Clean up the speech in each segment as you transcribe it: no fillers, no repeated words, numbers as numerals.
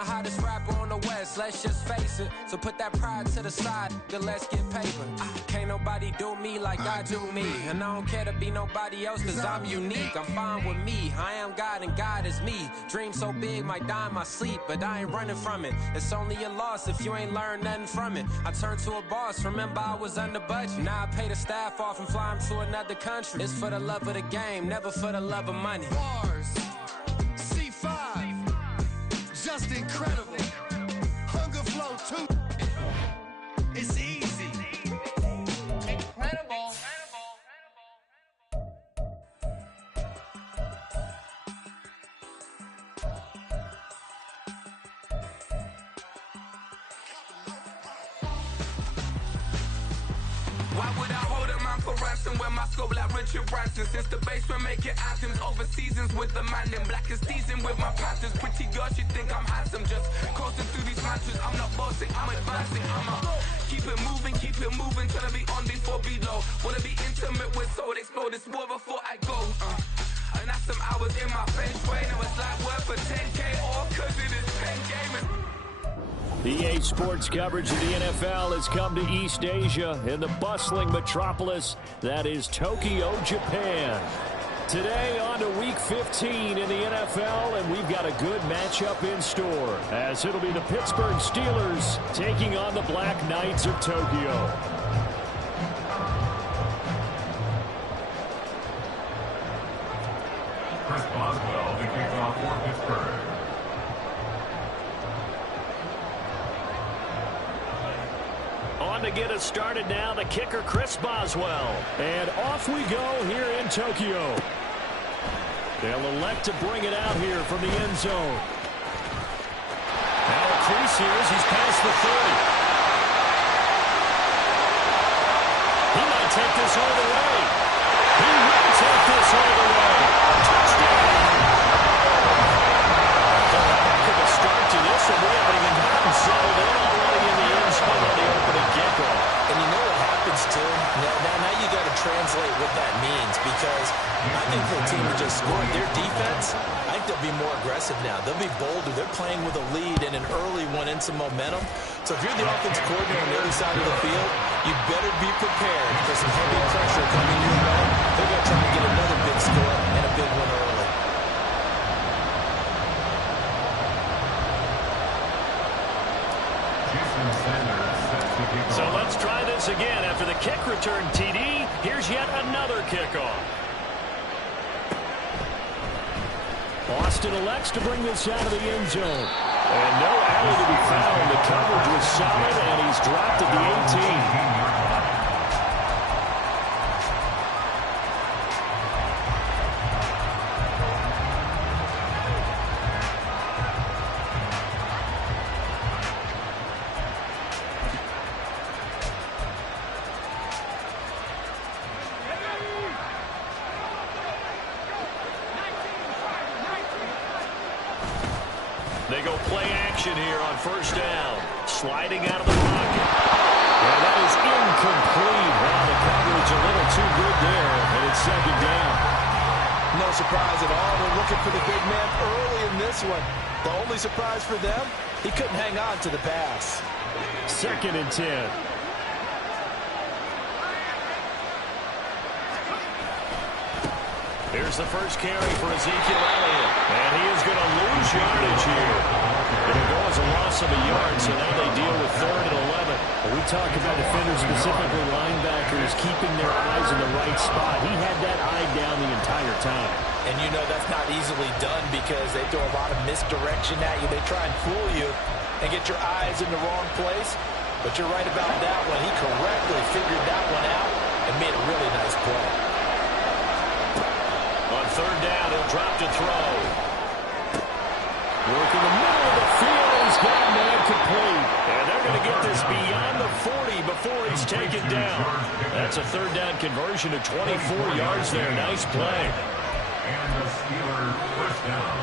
hottest rapper on the West, let's just face it. So put that pride to the side, then let's get paper. Can't nobody do me like I do me. And I don't care to be nobody else, cause I'm unique. I'm fine with me, I am God and God is me. Dream so big, might die in my sleep, but I ain't running from it. It's only a loss if you ain't learned nothing from it. I turned to a boss, remember I was under budget. Now I pay the staff off and fly them to another country. It's for the love of the game, never for the love of money. Bars, C5, just incredible. Hunger Flow 2, it's easy. Incredible. Why would I hold a man for ransom when my scope like Richard Branson? Since the basement making anthems over seasons with the man in black is seasoned with my patterns. Pretty girls, you think I'm handsome, just coasting through these mantras. I'm not bossing, I'm advancing. Keep it moving, trying to be on before below. Wanna be intimate with soul, explode this war before I go. And that's some hours in my feng shui. Now it's like work for 10K, all cause it is pen gaming. EA Sports coverage of the NFL has come to East Asia in the bustling metropolis that is Tokyo, Japan. Today on to Week 15 in the NFL, and we've got a good matchup in store, as it'll be the Pittsburgh Steelers taking on the Black Knights of Tokyo. Chris Boswell, the kickoff for Pittsburgh. On to get us started now, the kicker, Chris Boswell. And off we go here in Tokyo. They'll elect to bring it out here from the end zone. Now a crease here as he's past the 30. He might take this all the way. He will take this all the way. Touchdown! Back of the start to this, and we haven't even gotten settled in already in the end zone on the opening kickoff. And you know what happens, too? Now you got to translate what that means, because I think for a team that just scored their defense, I think they'll be more aggressive now. They'll be bolder. They're playing with a lead and an early one and some momentum. So if you're the offensive coordinator on the other side of the field, you better be prepared for some heavy pressure coming your way. They're going to try to get another big score and a big one early. So let's try this again. After the kick return TD, here's yet another kickoff. Boston elects to bring this out of the end zone. And no alley to be found. The coverage was solid, and he's dropped at the 18. They go play action here on first down. Sliding out of the pocket. Yeah, that is incomplete. Wow, the coverage a little too good there, and it's second down. No surprise at all. They're looking for the big man early in this one. The only surprise for them, he couldn't hang on to the pass. 2nd and 10. Here's the first carry for Ezekiel Elliott. And he is going to lose yardage here. It'll go as a loss of a yard, so now they deal with 3rd and 11. Well, we talk about defenders, specifically linebackers, keeping their eyes in the right spot. He had that eye down the entire time. And you know that's not easily done because they throw a lot of misdirection at you. They try and fool you and get your eyes in the wrong place. But you're right about that one. He correctly figured that one out and made a really nice play. On 3rd down, he'll drop to throw. Work in the middle of the field. He's got a man complete. And they're going to get this beyond the 40 before he's taken down. That's a 3rd down conversion to 24 yards there. Nice play. And the Steelers first down.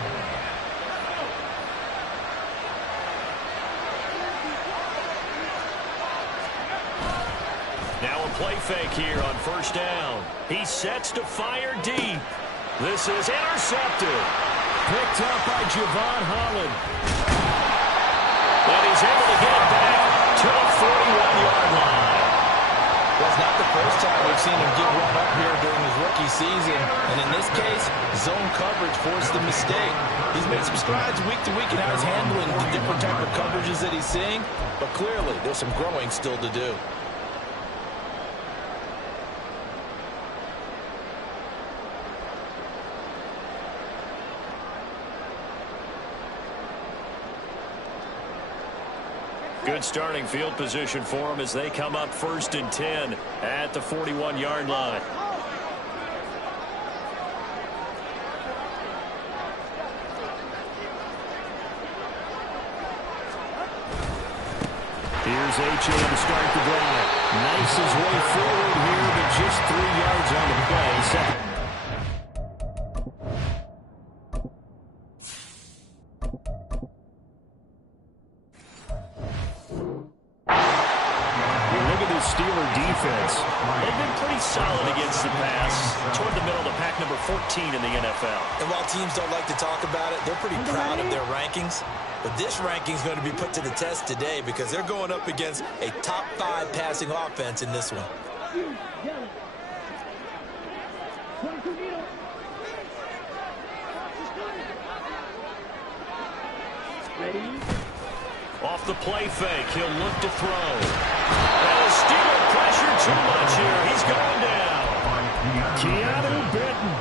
Now a play fake here on first down. He sets to fire deep. This is intercepted. Picked up by Javon Holland. we've seen him get run up here during his rookie season. And in this case, zone coverage forced the mistake. He's made some strides week to week in how he's handling the different type of coverages that he's seeing. But clearly, there's some growing still to do. Good starting field position for them as they come up 1st and 10 at the 41-yard line. Here's H.A. to start the drive. Nice his way forward here, but just 3 yards on the play. Steeler defense. They've been pretty solid against the pass. Toward the middle of the pack, number 14 in the NFL. And while teams don't like to talk about it, they're pretty proud of their rankings. But this ranking is going to be put to the test today because they're going up against a top 5 passing offense in this one. Off the play fake, he'll look to throw. And the Steeler pressure too much here. He's going down. Keanu Benton.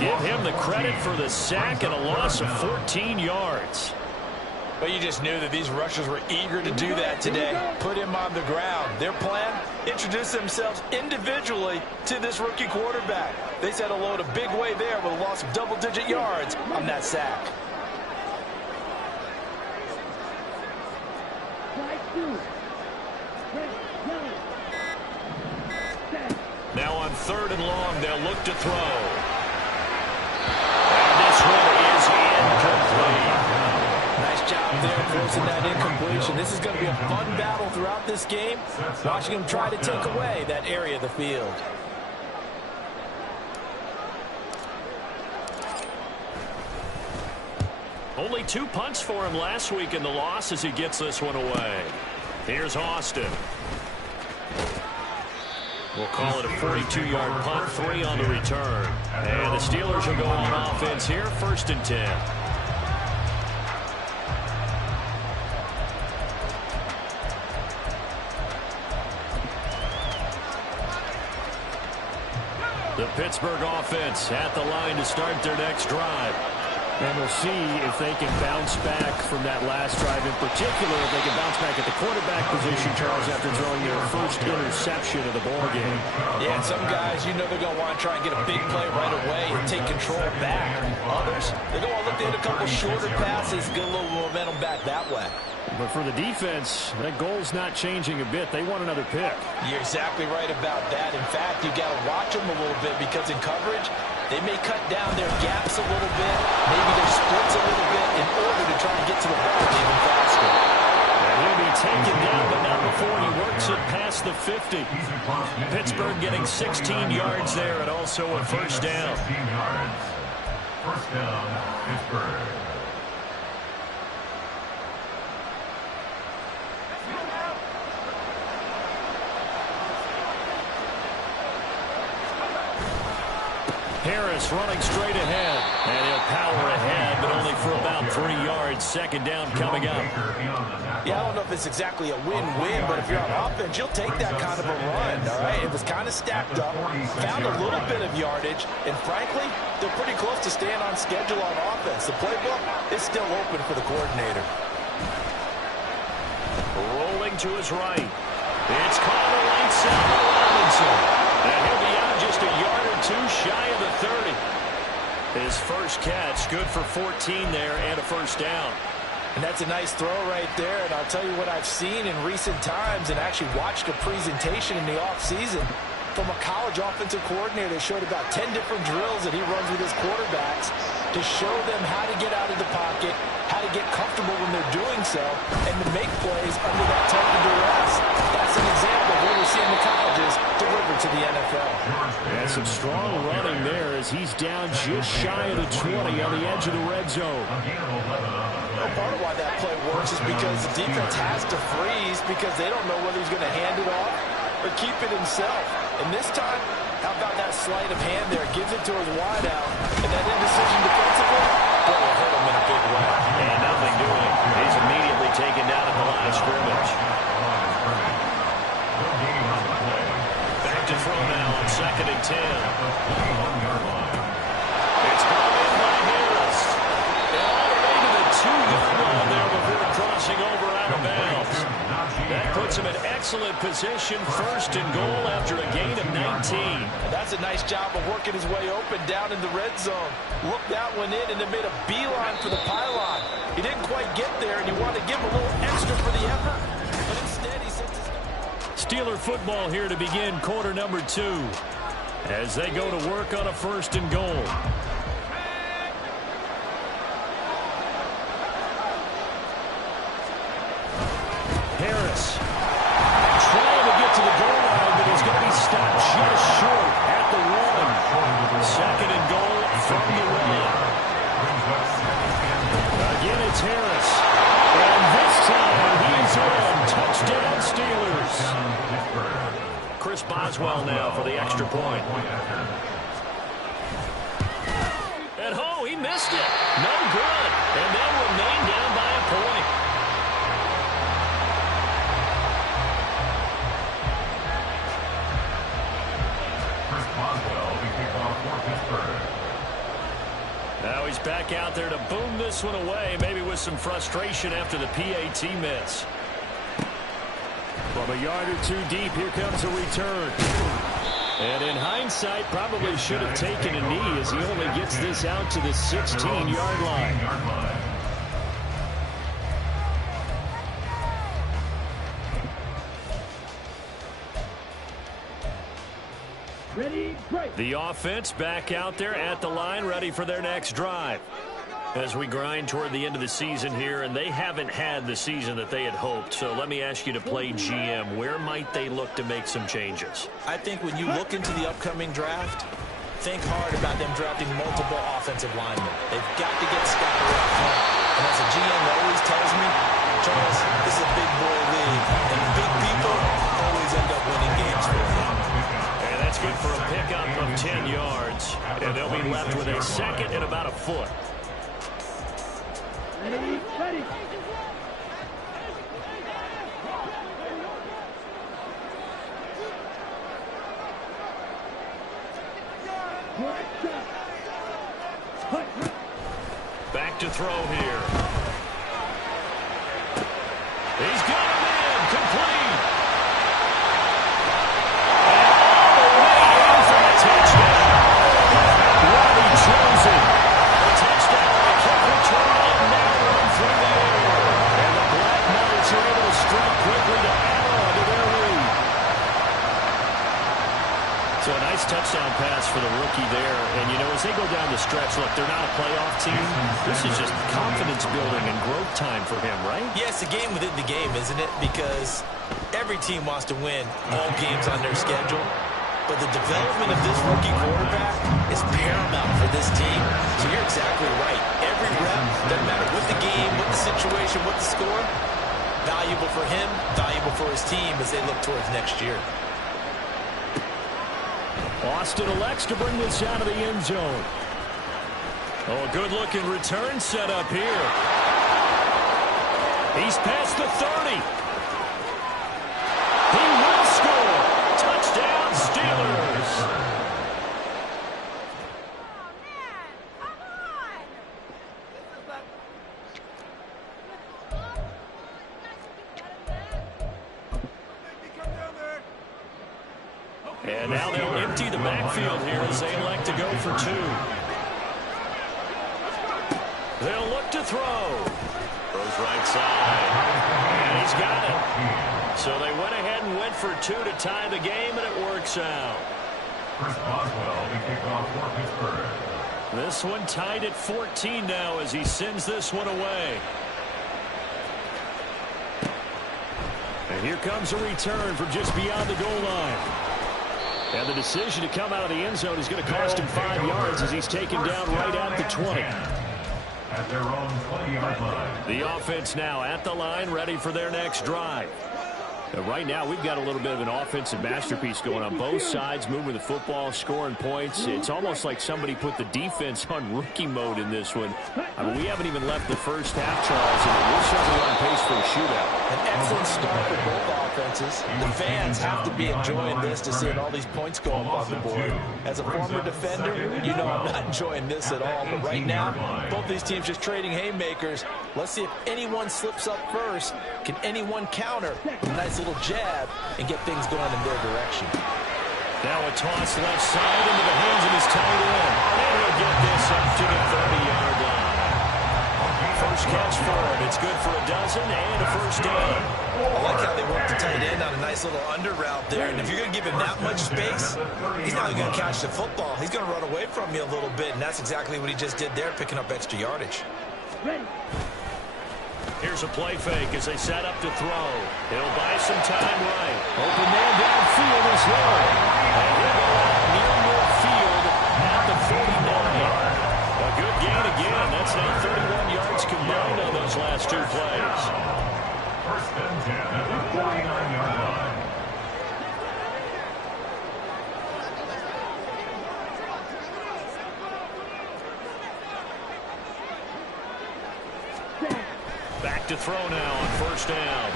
Give him the credit for the sack and a loss of 14 yards. But you just knew that these rushers were eager to do that today. Put him on the ground. Their plan, introduce themselves individually to this rookie quarterback. They set a load a big way there with a loss of double-digit yards on that sack. Now on 3rd and long, they'll look to throw. And this one is incomplete. Nice job there forcing that incompletion. This is going to be a fun battle throughout this game. Watching him try to take away that area of the field. Only 2 punts for him last week in the loss as he gets this one away. Here's Austin. We'll call it a 42-yard punt, 3 on the return. And the Steelers will go on offense here, 1st and 10. The Pittsburgh offense at the line to start their next drive. And we'll see if they can bounce back from that last drive in particular, if they can bounce back at the quarterback position, Charles, after throwing their first interception of the ballgame. Yeah, and some guys, you know they're going to want to try and get a big play right away and take control back. Others, they're going to look to hit a couple shorter passes, get a little momentum back that way. But for the defense, that goal's not changing a bit. They want another pick. You're exactly right about that. In fact, you got to watch them a little bit because in coverage, they may cut down their gaps a little bit, maybe their splits a little bit in order to try and get to the ball even faster. And he'll be taken down, but not before he works it past the 50. Pittsburgh getting 16 yards there and also a 1st down. 16 yards. 1st down, Pittsburgh. Harris running straight ahead, and he'll power ahead, but only for about 3 yards. 2nd down coming up. Yeah, I don't know if it's exactly a win-win, but if you're on offense, you'll take that kind of a run, all right? It was kind of stacked up, found a little bit of yardage, and frankly, they're pretty close to staying on schedule on offense. The playbook is still open for the coordinator. Rolling to his right. It's caught right side by Robinson. And he'll be out just a yard or 2 shy of the 30. His first catch, good for 14 there and a 1st down. And that's a nice throw right there. And I'll tell you what I've seen in recent times and actually watched a presentation in the offseason from a college offensive coordinator that showed about 10 different drills that he runs with his quarterbacks to show them how to get out of the pocket, how to get comfortable when they're doing so, and to make plays under that type of duress. That's an example of what we're seeing the colleges deliver to the NFL. And some strong running there as he's down just shy of the 20 on the edge of the red zone. Well, part of why that play works is because the defense has to freeze because they don't know whether he's going to hand it off or keep it himself. And this time, how about that sleight of hand there? Gives it to his wideout. And that indecision defensively, boy, it hurt him in a big way. And nothing doing. He's immediately taken down at the line of scrimmage. Back to throw now on 2nd and 10. It's brought in by Harris. And all the way to the 2-yard line there before crossing over out of bounds. That puts him in excellent position, 1st and goal after a gain of 19. And that's a nice job of working his way open down in the red zone. Looked that one in and then made a beeline for the pylon. He didn't quite get there, and you want to give him a little extra for the effort. But instead, he sets his... Steeler football here to begin quarter number 2 as they go to work on a 1st and goal. Harris trying to get to the goal line, but he's going to be stopped just short at the 1. 2nd and goal from the 1. Again, it's Harris. And this time, he's in. Touchdown, Steelers. Chris Boswell now for the extra point. And he missed it. No good. And they'll remain down by a point. Now he's back out there to boom this one away, maybe with some frustration after the PAT miss. From a yard or 2 deep, here comes a return. And in hindsight, probably should have taken a knee as he only gets this out to the 16-yard line. The offense back out there at the line, ready for their next drive. As we grind toward the end of the season here, and they haven't had the season that they had hoped. So let me ask you to play GM. Where might they look to make some changes? I think when you look into the upcoming draft, think hard about them drafting multiple offensive linemen. They've got to get Scotty up front. And as a GM always tells me, Charles, this is a big boy league, and big people always end up winning games for them. And that's good for a pickup of 10 yards. And they'll be left with a 2nd and about a foot. Ready. Back to throw here. He's got him in. Complete. And all the way in for a touchdown. Robbie Chosen. A touchdown on a kick return and now run through the air. And the Black Knights are able to strike quickly to add on to their lead. So a nice touchdown pass for the rookie there. And, you know, as they go down the stretch, look, they're not a playoff team. This is just confidence building and growth time for him, right? Yeah, it's a game within the game, isn't it? Because every team wants to win all games on their schedule. But the development of this rookie quarterback is paramount for this team. So you're exactly right. Every rep, doesn't matter what the game, what the situation, what the score, valuable for him, valuable for his team as they look towards next year. Austin elects to bring this out of the end zone. Oh, good-looking return set up here. He's past the 30. He will score. Touchdown, Steelers. And now they'll empty the backfield here as they elect to go for 2. They'll look to throw. Throws right side. And he's got it. So they went ahead and went for 2 to tie the game, and it works out. Chris Boswell, the kickoff for Pittsburgh. This one tied at 14 now as he sends this one away. And here comes a return from just beyond the goal line. And the decision to come out of the end zone is going to cost him 5 yards as he's taken down right at the 20. At their own 20-yard line. The offense now at the line, ready for their next drive. Right now, we've got a little bit of an offensive masterpiece going on. Both sides moving the football, scoring points. It's almost like somebody put the defense on rookie mode in this one. I mean, we haven't even left the first half, Charles, and we're certainly on pace for a shootout. An excellent start for both offenses. The fans have to be enjoying this to see all these points go up on the board. As a former defender, you know I'm not enjoying this at all. But right now, both these teams just trading haymakers. Let's see if anyone slips up first. Can anyone counter a nice little jab and get things going in their direction? Now a toss left side into the hands of his tight end. And he'll get this up to the 30-yard line. First catch for him. It's good for a dozen and a first down. I like how they work the tight end on a nice little under route there. And if you're going to give him that much space, he's not going to catch the football. He's going to run away from you a little bit, and that's exactly what he just did there, picking up extra yardage. Here's a play fake as they set up to throw. He'll buy some time right. Open man downfield is Hill. And he'll go out near midfield at the 49. A good gain again. That's now 31 yards combined on those last two plays. First and 10 at the 49-yard line. Back to throw now on first down.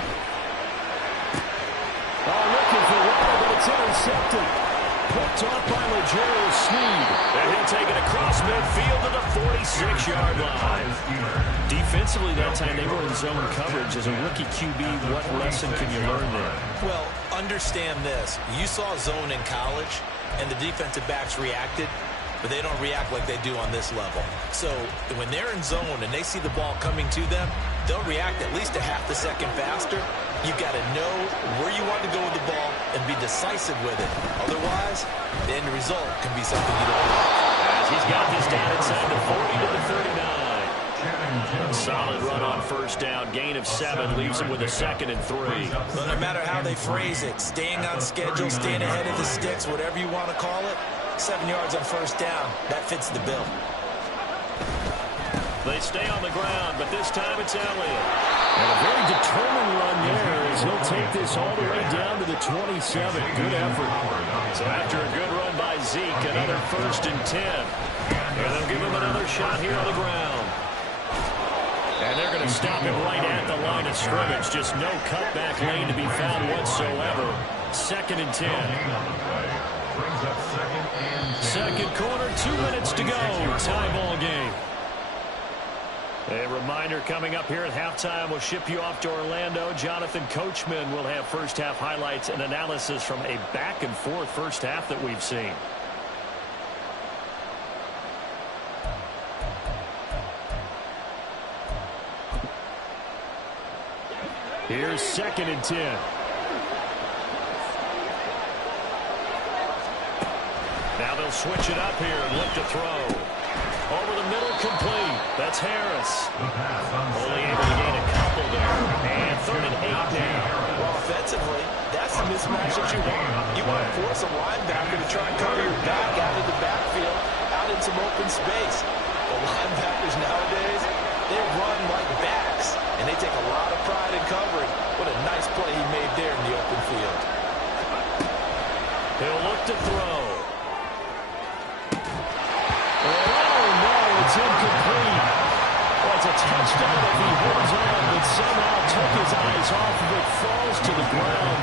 Oh, looking for one, but it's intercepted. Picked off by L'Jarius Sneed. And he'll take it across midfield to the 46-yard line. Defensively that time, they were in zone coverage. As a rookie QB, what lesson can you learn there? Well, understand this. You saw zone in college, and the defensive backs reacted, but they don't react like they do on this level. So when they're in zone and they see the ball coming to them, they'll react at least a half a second faster. You've got to know where you want to go with the ball and be decisive with it. Otherwise, the end result can be something you don't want. As he's got this down inside the 40 to the 39. Solid run on first down. Gain of 7 leaves him with a 2nd and 3. But no matter how they phrase it, staying on schedule, staying ahead of the sticks, whatever you want to call it, 7 yards on first down, that fits the bill. They stay on the ground, but this time it's Elliott. And a very determined run there as he'll take this all the way down to the 27. Good effort. So after a good run by Zeke, another 1st and 10. And they'll give him another shot here on the ground. And they're going to stop him right at the line of scrimmage. Just no cutback lane to be found whatsoever. 2nd and 10. Second quarter, 2 minutes to go. Tie ball game. A reminder coming up here at halftime. We'll ship you off to Orlando. Jonathan Coachman will have first half highlights and analysis from a back and forth first half that we've seen. Here's 2nd and 10. Now they'll switch it up here and look to throw. Over the middle, complete. That's Harris. Only able to gain a couple there. And 3rd and 8 now. Well, offensively, that's the mismatch that you want. You want to force a linebacker to try and cover your back out of the backfield, out in some open space. The linebackers nowadays, they run like backs, and they take a lot of pride in covering. What a nice play he made there in the open field. He'll look to throw. It's incomplete. Well, it's a touchdown if he holds on, but somehow took his eyes off of it, falls to the ground,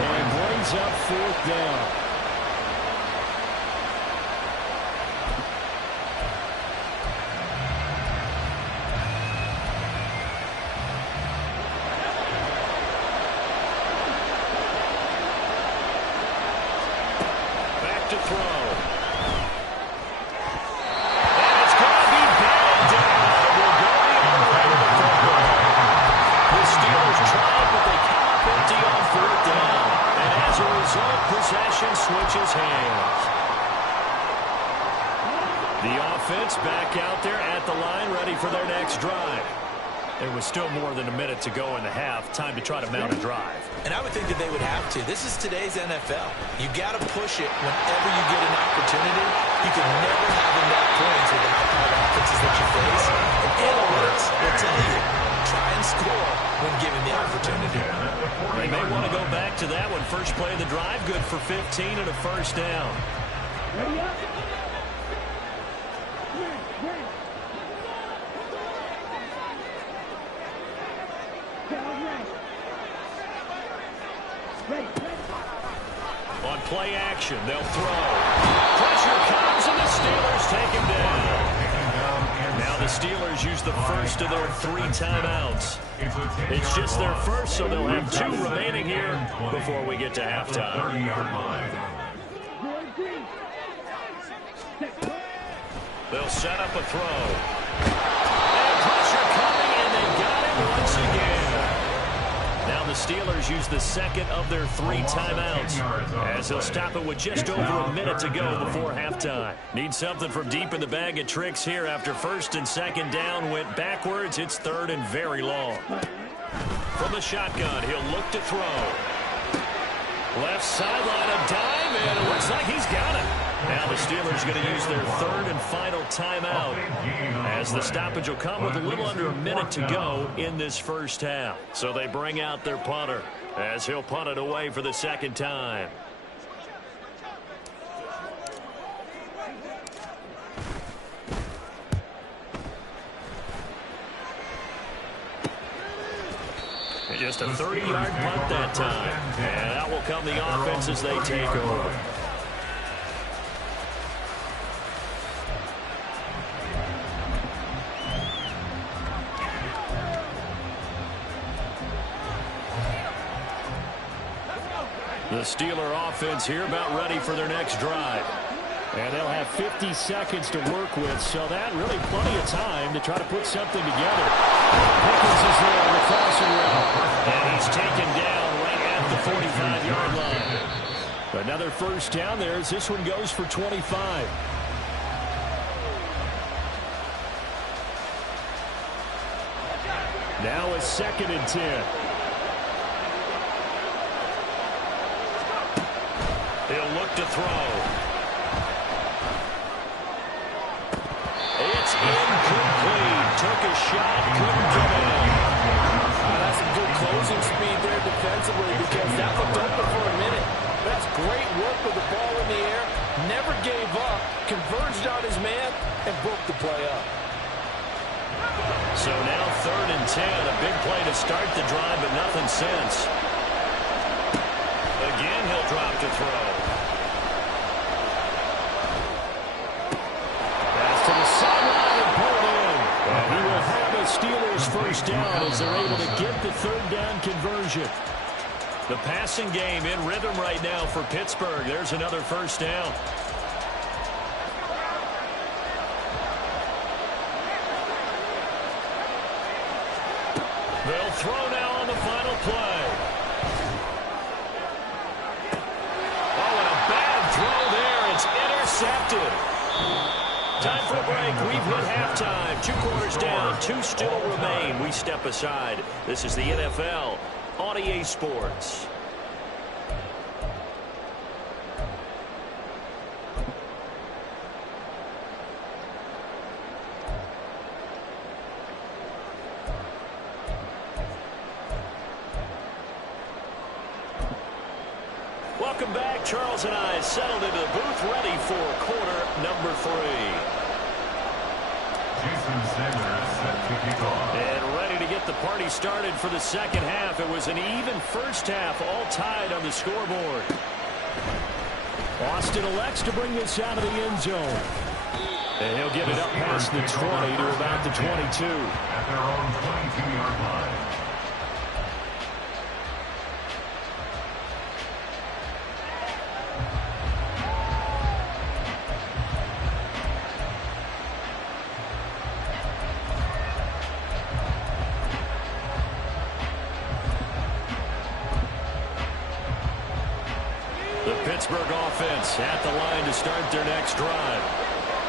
and brings up 4th down. Back to throw. Possession switches hands. The offense back out there at the line, ready for their next drive. There was still more than a minute to go in the half. Time to try to mount a drive. And I would think that they would have to. This is today's NFL. You got to push it whenever you get an opportunity. You can never have enough points with the high-powered offenses that you face. And analytics will tell you, try and score when given the opportunity. They may want to go back to that one. First play of the drive, good for 15 and a first down. On play action, they'll throw. Pressure comes, and the Steelers take him down. Now the Steelers use the first of their 3 timeouts. It's just their first, so they'll have 2 remaining here before we get to halftime. They'll set up a throw. And pressure coming, and they got him once again. Now the Steelers use the second of their 3 timeouts as they'll stop it with just over a minute to go before halftime. Need something from deep in the bag of tricks here after first and second down went backwards. It's third and very long. From the shotgun, he'll look to throw. Left sideline, a dime, and it looks like he's got it. Now the Steelers are going to use their third and final timeout as the stoppage will come with a little under a minute to go in this first half. So they bring out their punter as he'll punt it away for the second time. Just a 30-yard punt that time. And out will come the offense as they take over. The Steeler offense here about ready for their next drive. And they'll have 50 seconds to work with, so that really plenty of time to try to put something together. Pickens is there on the crossing route. And he's taken down right at the 45-yard line. Another first down there as this one goes for 25. Now it's 2nd and 10. He'll look to throw. It's incomplete. Took a shot, couldn't get it. That's some good closing speed there defensively because that looked open for a minute. That's great work with the ball in the air. Never gave up, converged on his man, and broke the play up. So now 3rd and 10. A big play to start the drive, but nothing since. Again, he'll drop to throw. Pass to the sideline and pulled in. And he will have a Steelers first down as they're able to get the 3rd down conversion. The passing game in rhythm right now for Pittsburgh. There's another first down. They'll throw now on the final play. Oh, and a bad throw there. It's intercepted. Time for a break. We've hit halftime. 2 quarters down. 2 still remain. We step aside. This is the NFL on EA Sports. Welcome back. Charles and I settled into the booth ready for quarter number 3. Jason Sanders set to kick off. And ready to get the party started for the second half. It was an even first half, all tied on the scoreboard. Austin elects to bring this out of the end zone. And he'll get it up past the 20 to about the 22. At their own 22-yard line. Pittsburgh offense at the line to start their next drive.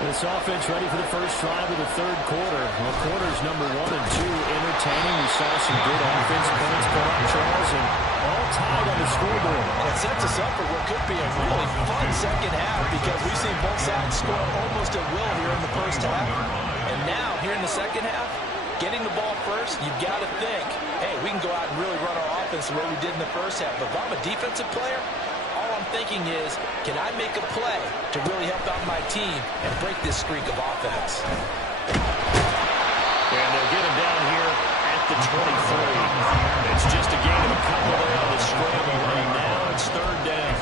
This offense ready for the first drive of the 3rd quarter. Well, quarters number 1 and 2 entertaining. We saw some good offense points put up, Charles, and all tied on the scoreboard. And it sets us up for what could be a really fun second half because we've seen both sides score almost at will here in the first half. And now, here in the second half, getting the ball first, you've got to think, hey, we can go out and really run our offense the way we did in the first half. But if I'm a defensive player, all I'm thinking is, can I make a play to really help out my team and break this streak of offense? And they'll get him down here at the 23. It's just a gain of a couple there on the scramble, and now it's third down.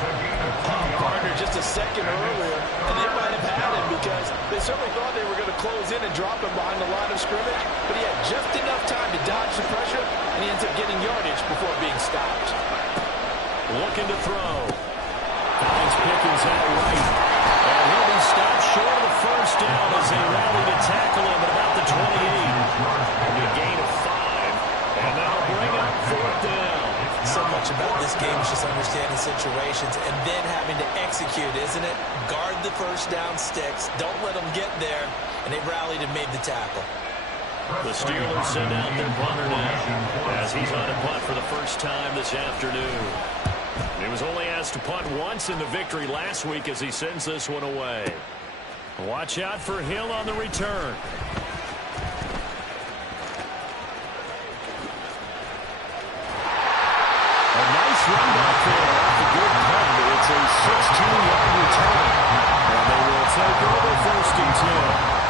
Partner just a second earlier, and they might have had him because they certainly thought they were going to close in and drop him behind the line of scrimmage, but he had just enough time to dodge the pressure, and he ends up getting yardage before being stopped. Looking to throw. Finds Pickens out right. And he'll be stopped short of the first down as they rally to tackle him at about the 28. And a gain of 5. And that'll bring up fourth down. So much about this game is just understanding situations and then having to execute, isn't it? Guard the first down sticks. Don't let them get there. And they rallied and made the tackle. The Steelers send out their punter now as he's on a punt for the first time this afternoon. He was only asked to punt once in the victory last week as he sends this one away. Watch out for Hill on the return. A nice run back there off a good punt. It's a 16-yard return. And they will take over first and 10.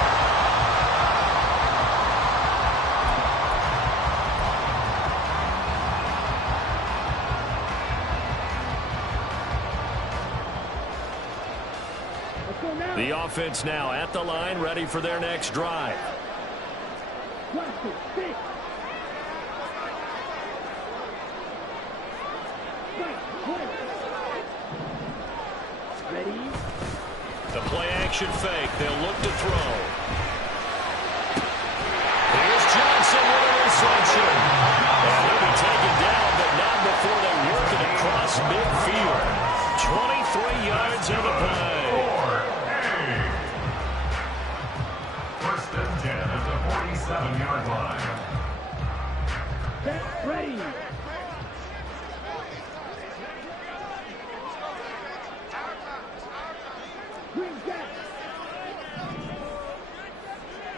The offense now at the line, ready for their next drive. The play-action fake. They'll look to throw. Here's Johnson with an interception. And he'll be taken down, but not before they work it across midfield. 23 yards on the play. First and 10 at the 47-yard line. Get ready. Green Jack.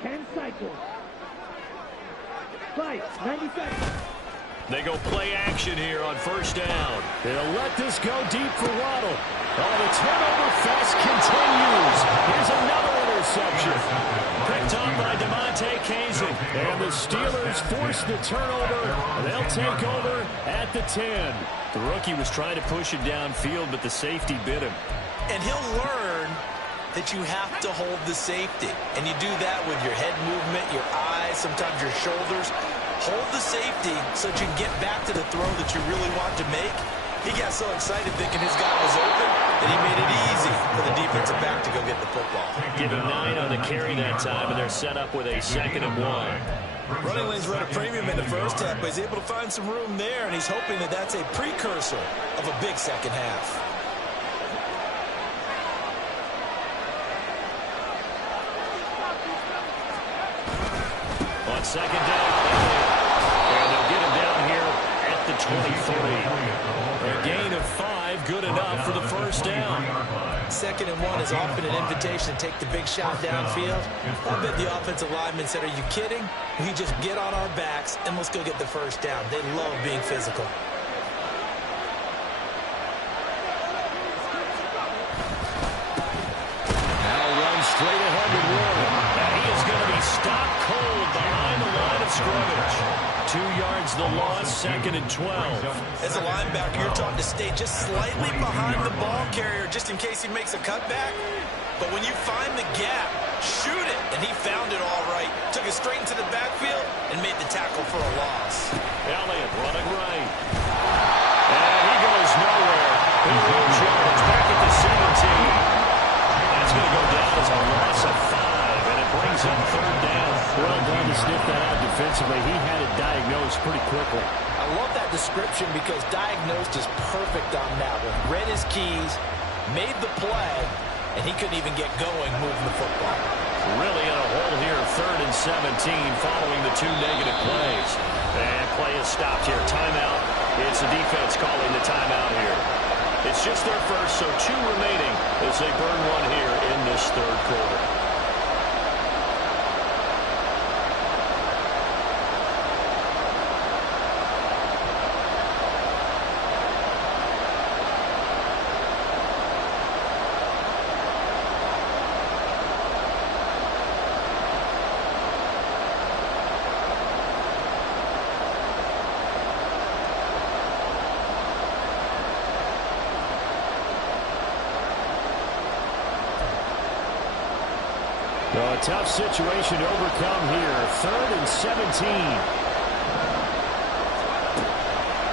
10 cycles. 90 seconds. They go play action here on first down. They'll let this go deep for Waddle. Oh, the turnover fest continues. Here's another interception. Picked up by Demonte Kazee. And the Steelers force the turnover. They'll take over at the 10. The rookie was trying to push it downfield, but the safety bit him. And he'll learn that you have to hold the safety. And you do that with your head movement, your eyes, sometimes your shoulders. Hold the safety so that you can get back to the throw that you really want to make. He got so excited thinking his guy was open that he made it easy for the defensive back to go get the football. Give him 9 on the carry that time, and they're set up with a 2nd and 1. Running lanes run a premium in the first half, but he's able to find some room there, and he's hoping that that's a precursor of a big second half. On second down, and they'll get him down here at the 23. A gain of 5, good enough for the first down. 2nd and 1 is often an invitation to take the big shot downfield. I bet the offensive lineman said, are you kidding? We just get on our backs and let's go get the first down. They love being physical. Now runs straight ahead with Warren. And he is going to be stopped cold behind the line of scrimmage. 2 yards the loss, 2nd and 12. As a linebacker, you're taught to stay just slightly behind the ball carrier just in case he makes a cutback. But when you find the gap, shoot it. And he found it all right. Took it straight into the backfield and made the tackle for a loss. Elliott running right. And he goes nowhere. He'll lose yards back at the 17. That's going to go down as a loss of 5, and it brings up 3rd down. Well done to sniff that out defensively. He had it diagnosed pretty quickly. I love that description because diagnosed is perfect on that one. Read his keys, made the play, and he couldn't even get going moving the football. Really in a hole here, 3rd and 17 following the 2 negative plays. And play is stopped here. Timeout. It's the defense calling the timeout here. It's just their first, so 2 remaining as they burn 1 here in this 3rd quarter. A tough situation to overcome here. 3rd and 17.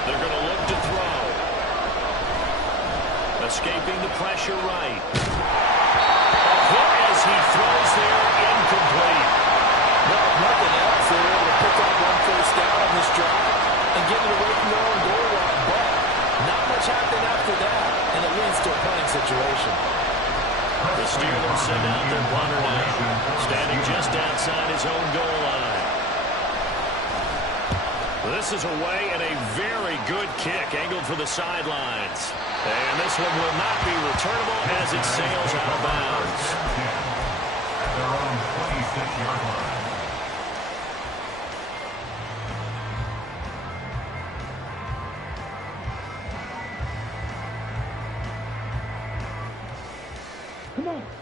They're going to look to throw. Escaping the pressure right. A hit as he throws there, incomplete. Well, nothing else. They were able to pick up 1 first down on this drive and get it away from their own goal line. But not much happened after that, and it leads to a punting situation. The Steelers send out their punter now, standing just outside his own goal line. This is away and a very good kick angled for the sidelines. And this one will not be returnable as it sails out of bounds. At their own 26-yard line.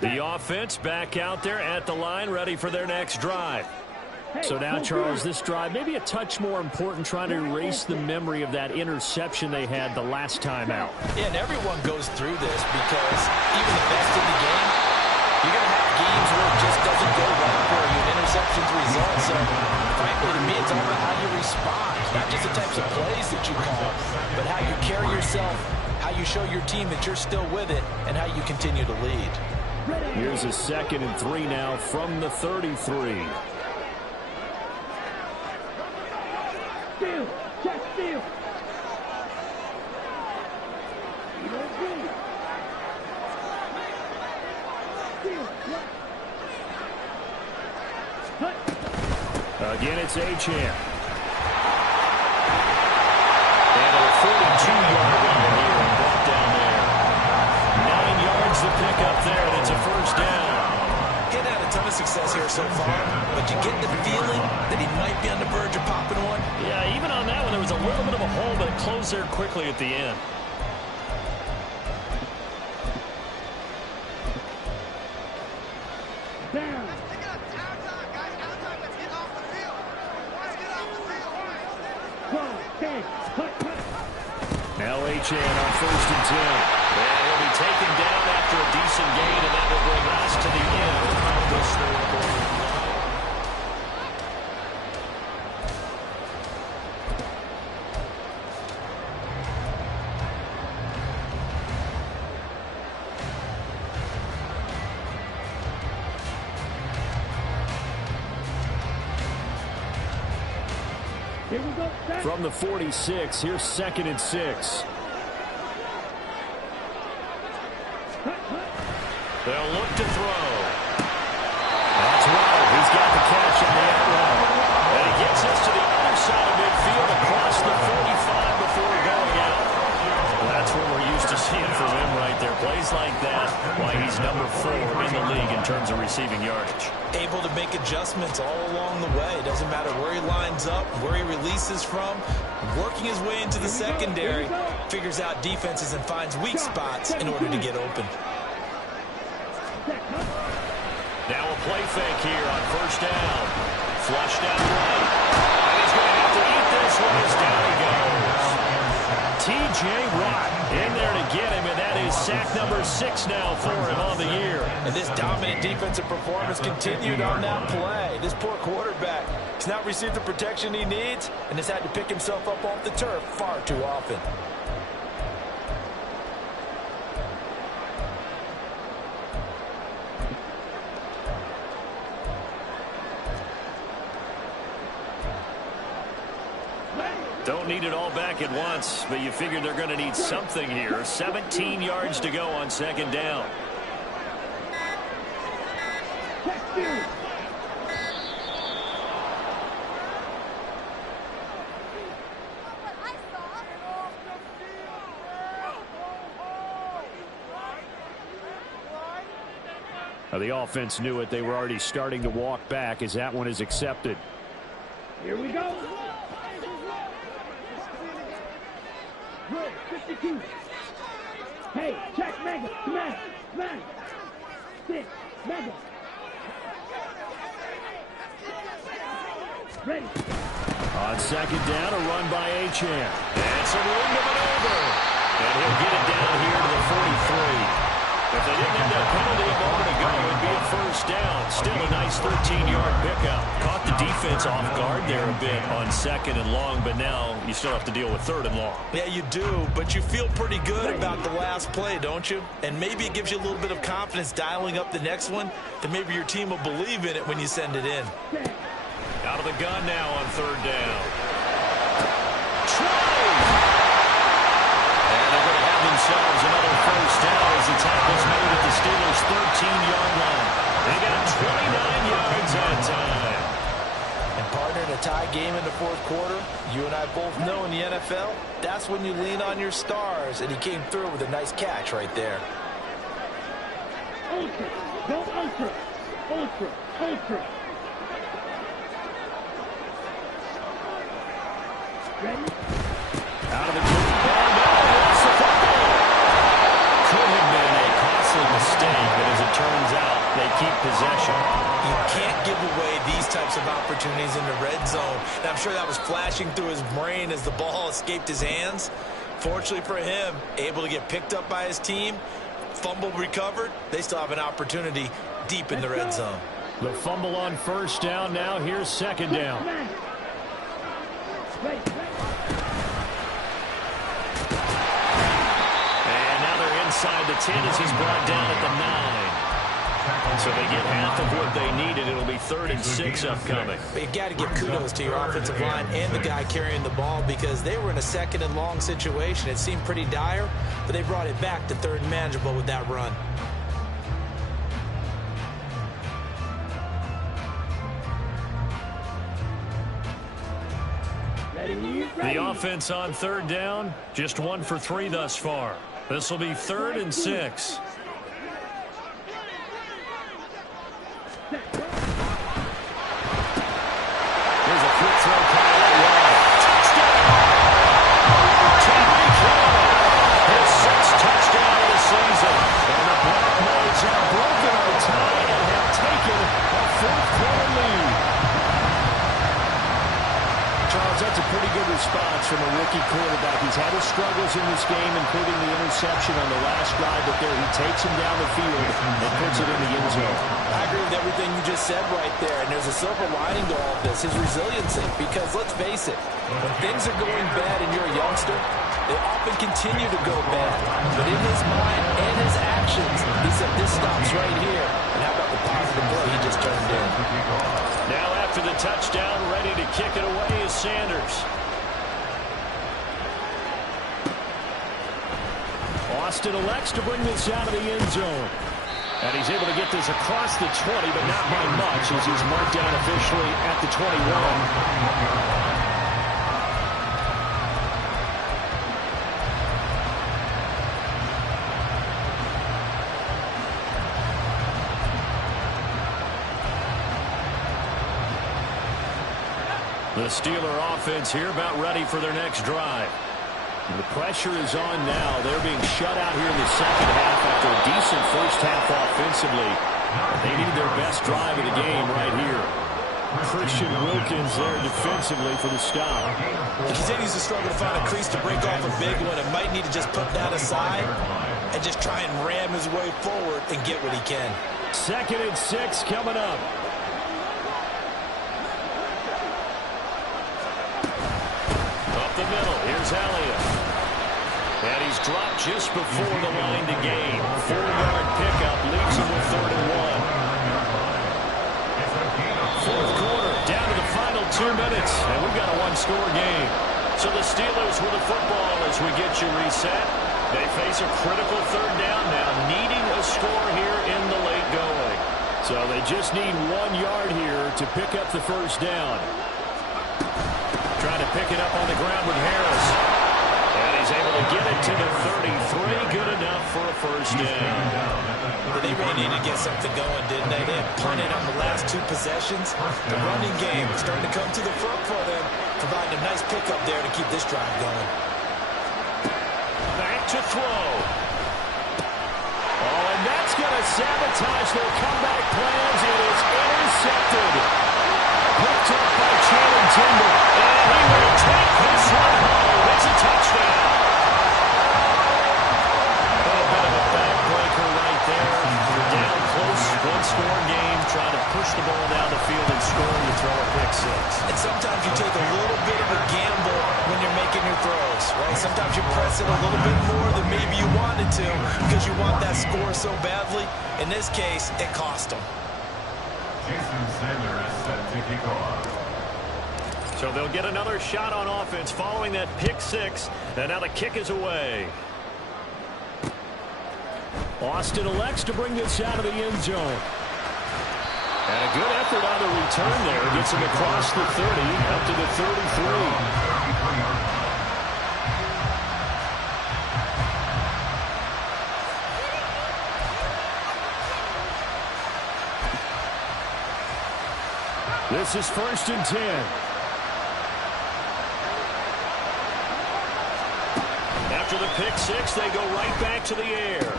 The offense back out there at the line, ready for their next drive. So now, Charles, this drive maybe a touch more important, trying to erase the memory of that interception they had the last time out. Yeah, and everyone goes through this because even the best in the game, you're going to have games where it just doesn't go well for you. An interception's result. So, frankly, to me, it's all about how you respond. Not just the types of plays that you call, but how you carry yourself, how you show your team that you're still with it, and how you continue to lead. Here's a 2nd and 3 now from the 33. Steal! Check steal! Again, it's Achane. And a 42-yard line here and brought down there. 9 yards to pick up there, and it's a first down. He hadn't had a ton of success here so far, but you get the feeling that he might be on the verge of popping one. Yeah, even on that one, there was a little bit of a hole, but it closed there quickly at the end. Down! Now Achane on 1st and 10. And he'll be taken down after a decent gain, and that will bring us to the end of this third quarter. Here we go. From the 46, here's 2nd and 6. They'll look to throw. That's right. He's got the catch on the outrun. And he gets us to the other side of midfield across the 45 before going out. That's what we're used to seeing from him right there. Plays like that, why he's number 4 in the league in terms of receiving yardage. Able to make adjustments all along the way. Doesn't matter where he lines up, where he releases from. Working his way into the secondary, figures out defenses and finds weak spots in order to get open. Now a play fake here on 1st down. Flushed out right. And he's going to have to eat this one as down he goes. T.J. Watt in there to get him, and that is sack number 6 now for him on the year. And this dominant defensive performance continued on that play. This poor quarterback has not received the protection he needs and has had to pick himself up off the turf far too often. Don't need it all back at once, but you figure they're going to need something here. 17 yards to go on 2nd down. Now, the offense knew it. They were already starting to walk back as that one is accepted. Here we go. 52. Hey, check Mega. Smash. Smash. 6. Mega. Ready. On 2nd down, a run by Achane. And some room to maneuver. And he'll get it down here to the 43. If they didn't have that penalty a moment ago, it would be a first down. Still a nice 13-yard pickup. Caught the defense off guard there a bit on 2nd and long, but now you still have to deal with 3rd and long. Yeah, you do, but you feel pretty good about the last play, don't you? And maybe it gives you a little bit of confidence dialing up the next one, that maybe your team will believe in it when you send it in. Out of the gun now on 3rd down. And they're going to have themselves another first down as the tackle's made at the Steelers' 13-yard line. They got 29 yards that time. And partner, in a tie game in the 4th quarter, you and I both know in the NFL, that's when you lean on your stars, and he came through with a nice catch right there. Ultra. Go ultra. Ultra. Ultra. Ready? Out of the good ball. No, that's the football. Could have been a costly mistake, but as it turns out, they keep possession. You can't give away these types of opportunities in the red zone. And I'm sure that was flashing through his brain as the ball escaped his hands. Fortunately for him, able to get picked up by his team, fumble recovered. They still have an opportunity deep in the red zone. The fumble on first down. Now here's 2nd down. And now they're inside the 10 as he's brought down at the 9. So they get half of what they needed. It'll be 3rd and 6 upcoming. But you got to give kudos to your offensive line and the guy carrying the ball, because they were in a 2nd and long situation. It seemed pretty dire, but they brought it back to 3rd and manageable with that run. The offense on 3rd down, just 1 for 3 thus far. This will be 3rd and 6. Here's a quick throw coming out wide. Touchdown! Tyreek Hill, his 6th touchdown of the season. And the Black Knights have broken our tie and have taken a 4th quarter lead. Charles, that's a pretty good response from a rookie quarterback. He's had his struggles in this game, including the interception on the last drive, but there he takes him down the field and puts it in the end zone. I agree with everything you just said right there, and there's a silver lining to all of this, his resiliency, because let's face it, when things are going bad and you're a youngster, they often continue to go bad. But in his mind and his actions, he said, this stops right here. And how about the positive play he just turned in? Now after the touchdown, ready to kick it away is Sanders. Austin elects to bring this out of the end zone. And he's able to get this across the 20, but not by much, as he's marked down officially at the 21. The Steeler offense here about ready for their next drive. The pressure is on now. They're being shut out here in the second half after a decent first half offensively. They need their best drive of the game right here. Christian Wilkins there defensively for the stop. He continues to struggle to find a crease to break off a big one, and might need to just put that aside and just try and ram his way forward and get what he can. 2nd and 6 coming up. Up the middle, here's Elliott. And he's dropped just before the line to gain. 4-yard pickup leaves him with 3rd and 1. 4th quarter, down to the final 2 minutes, and we've got a 1-score game. So the Steelers with the football as we get you reset. They face a critical 3rd down now, needing a score here in the late going. So they just need 1 yard here to pick up the first down. Trying to pick it up on the ground with Harris. And he's able to get it to the 33. Good enough for a first down. They really needed to get something going, didn't they? They had punted on the last 2 possessions. The running game starting to come to the front for them, providing a nice pickup there to keep this drive going. Back to throw. Oh, and that's going to sabotage their comeback plans. It is intercepted. Picked up by Channing Tindall. And he will take this one home. It's a touchdown. A bit of a backbreaker right sometimes you press it a little bit more than maybe you wanted to because you want that score so badly. In this case, it cost them. Jason Sanders set to kick off. So they'll get another shot on offense following that pick six. And now the kick is away. Austin elects to bring this out of the end zone. And a good effort on the return there. Gets him across the 30, up to the 33. This is 1st and 10. After the pick six, they go right back to the air.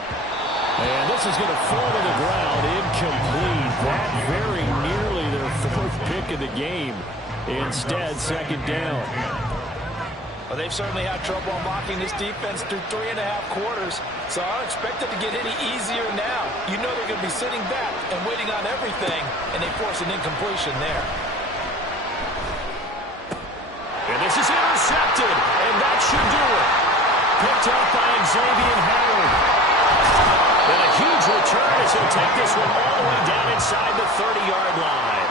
And this is going to fall to the ground, incomplete. That very nearly their 4th pick of the game. Instead, 2nd down. Well, they've certainly had trouble unlocking this defense through 3.5 quarters, so I don't expect it to get any easier now. You know they're going to be sitting back and waiting on everything, and they force an incompletion there. And this is intercepted, and that should do it. Picked up by Xavier Howard. And a huge return as he'll take this one all the way down inside the 30-yard line.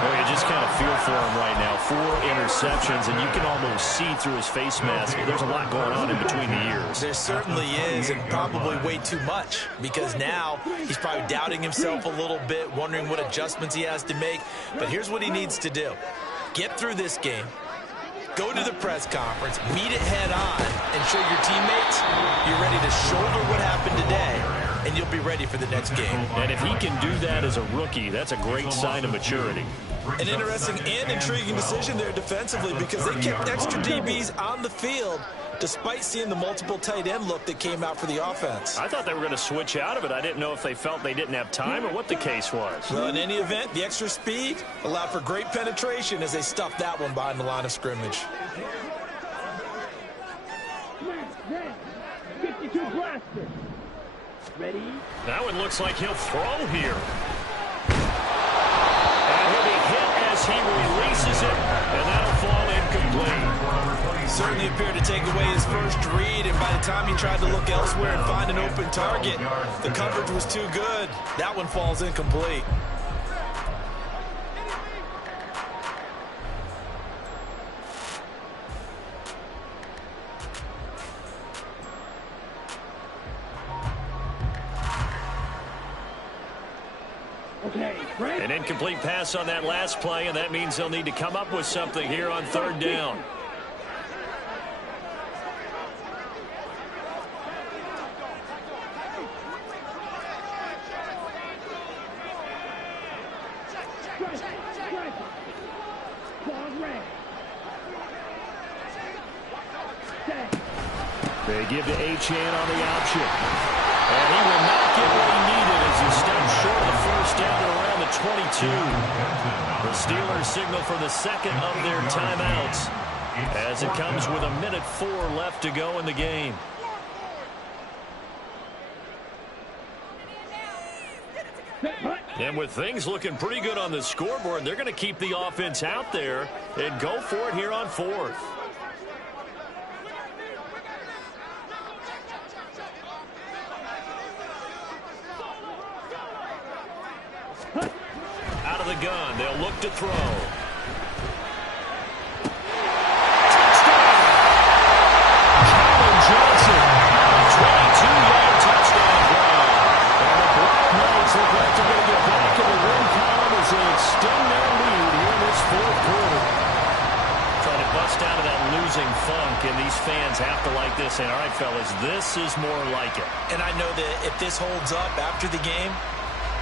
Well, you just kind of feel for him right now. 4 interceptions, and you can almost see through his face mask. There's a lot going on in between the ears. There certainly is, and probably way too much, because now he's probably doubting himself a little bit, wondering what adjustments he has to make. But here's what he needs to do. Get through this game. Go to the press conference, meet it head on, and show your teammates you're ready to shoulder what happened today, and you'll be ready for the next game. And if he can do that as a rookie, that's a great sign of maturity. An interesting and intriguing decision there defensively because they kept extra DBs on the field despite seeing the multiple tight end look that came out for the offense. I thought they were going to switch out of it. I didn't know if they felt they didn't have time or what the case was. Well, in any event, the extra speed allowed for great penetration as they stuffed that one behind the line of scrimmage. 52 blaster. Ready? That one looks like he'll throw here. And he'll be hit as he releases it, and that'll fall incomplete. Certainly appeared to take away his first read, and by the time he tried to look elsewhere and find an open target, the coverage was too good. That one falls incomplete. An incomplete pass on that last play, and that means they'll need to come up with something here on 3rd down. They give to Achane on the option. And he will not get what he needed as he steps short of the 1st down and around the 22. The Steelers signal for the 2nd of their timeouts as it comes with 1:04 left to go in the game. And with things looking pretty good on the scoreboard, they're going to keep the offense out there and go for it here on 4th. Out of the gun, they'll look to throw. Touchdown! Calvin Johnson, 22-yard touchdown run. And the Black Knights look like they're going to get back in the win column as they extend their lead here in this 4th quarter. Trying to bust out of that losing funk, and these fans have to like this. And all right, fellas, this is more like it. And I know that if this holds up after the game,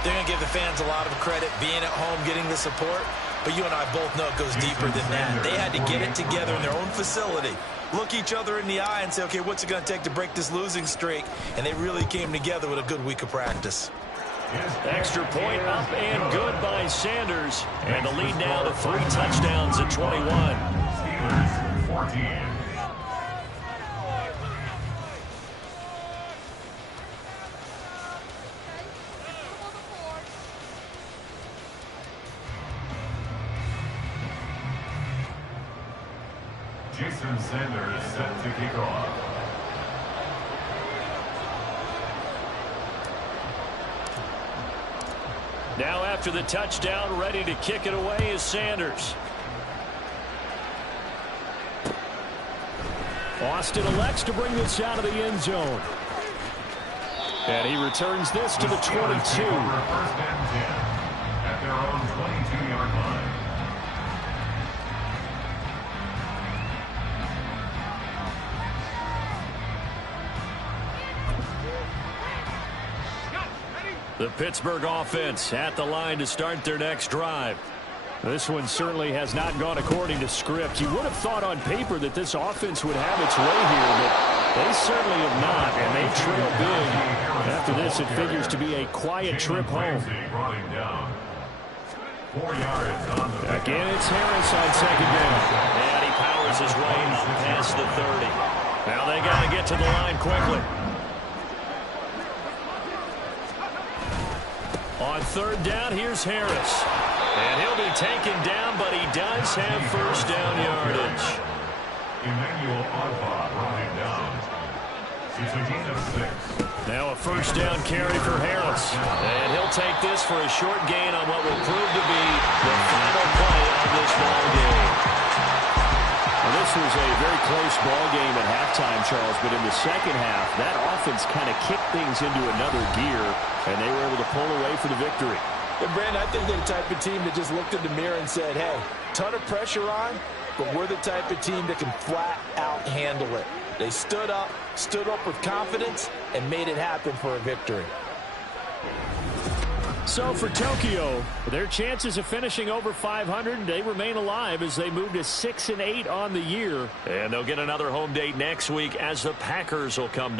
they're going to give the fans a lot of credit, being at home, getting the support. But you and I both know it goes deeper than that. They had to get it together in their own facility, look each other in the eye and say, okay, what's it going to take to break this losing streak? And they really came together with a good week of practice. Extra point up and good by Sanders. And the lead now to 3 touchdowns at 21. Steelers 14. Jason Sanders set to kick off. Now after the touchdown, ready to kick it away is Sanders. Austin elects to bring this out of the end zone. And he returns this to the 22. First and 10 at their own 22-yard line. The Pittsburgh offense at the line to start their next drive. This one certainly has not gone according to script. You would have thought on paper that this offense would have its way here, but they certainly have not, and they trail big. After this, it figures to be a quiet trip home. 4 yards on the Again, it's Harris on second down. And he powers his way up past the 30. Now they got to get to the line quickly. On third down, here's Harris. And he'll be taken down, but he does have first down yardage. Emmanuel Ogbah brought him down. It's a gain of 6. Now a first down carry for Harris. And he'll take this for a short gain on what will prove to be the final play of this ball game. Well, this was a very close ball game at halftime, Charles, but in the second half, that offense kind of kicked things into another gear, and they were able to pull away for the victory. And Brandon, I think they're the type of team that just looked in the mirror and said, hey, ton of pressure on, but we're the type of team that can flat out handle it. They stood up with confidence, and made it happen for a victory. So for Tokyo, their chances of finishing over 500, they remain alive as they move to 6-8 on the year. And they'll get another home date next week as the Packers will come